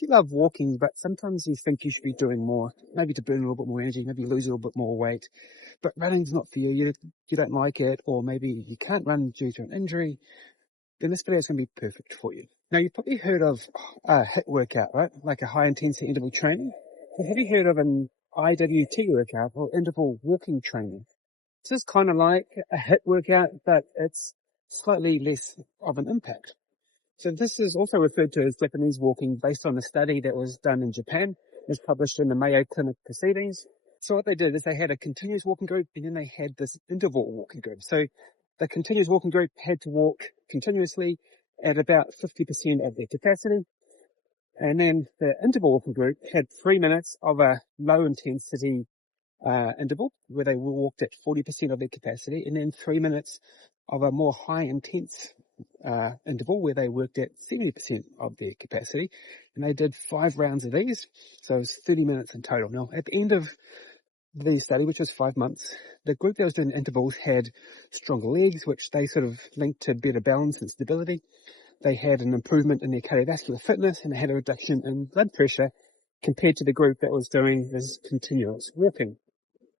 You love walking, but sometimes you think you should be doing more, maybe to burn a little bit more energy, maybe lose a little bit more weight, but running's not for you. You don't like it, or maybe you can't run due to an injury, then this video is going to be perfect for you. Now, you've probably heard of a HIIT workout, right? Like a high intensity interval training. But have you heard of an IWT workout or interval walking training? This is kind of like a HIIT workout, but it's slightly less of an impact. So this is also referred to as Japanese walking based on a study that was done in Japan. It was published in the Mayo Clinic Proceedings. So what they did is they had a continuous walking group and then they had this interval walking group. So the continuous walking group had to walk continuously at about 50% of their capacity. And then the interval walking group had 3 minutes of a low intensity interval where they walked at 40% of their capacity, and then 3 minutes of a more high intense interval where they worked at 70% of their capacity, and they did 5 rounds of these, so it was 30 minutes in total. Now, at the end of the study, which was 5 months, the group that was doing intervals had stronger legs, which they sort of linked to better balance and stability. They had an improvement in their cardiovascular fitness, and they had a reduction in blood pressure compared to the group that was doing this continuous walking.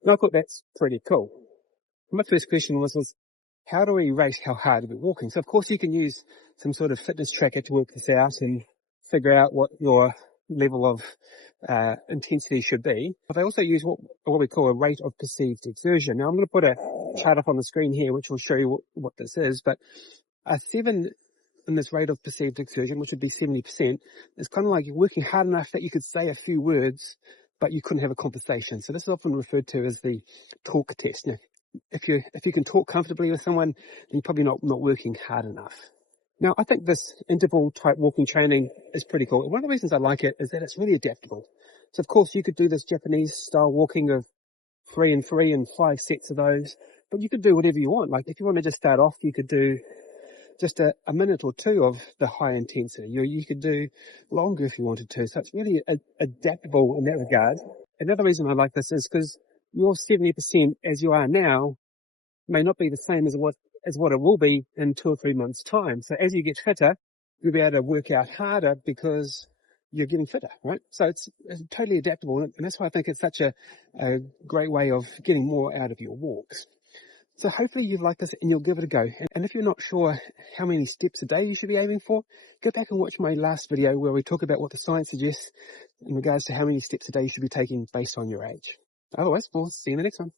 And I thought that's pretty cool. My first question was how do we rate how hard we're walking? So of course you can use some sort of fitness tracker to work this out and figure out what your level of intensity should be. But they also use what we call a rate of perceived exertion. Now I'm going to put a chart up on the screen here which will show you what this is, but a 7 in this rate of perceived exertion, which would be 70%, is kind of like you're working hard enough that you could say a few words, but you couldn't have a conversation. So this is often referred to as the talk test. Now, if you can talk comfortably with someone, then you're probably not working hard enough. Now, I think this interval type walking training is pretty cool. One of the reasons I like it is that it's really adaptable. So of course you could do this Japanese style walking of 3 and 3 and 5 sets of those, but you could do whatever you want. Like if you want to just start off, you could do just a minute or two of the high intensity. You could do longer if you wanted to. So it's really adaptable in that regard. Another reason I like this is because your 70% as you are now may not be the same as what it will be in 2 or 3 months' time. So as you get fitter, you'll be able to work out harder because you're getting fitter, right? So it's totally adaptable, and that's why I think it's such a great way of getting more out of your walks. So hopefully you've liked this and you'll give it a go. And if you're not sure how many steps a day you should be aiming for, go back and watch my last video where we talk about what the science suggests in regards to how many steps a day you should be taking based on your age. Otherwise, we'll see you in the next one.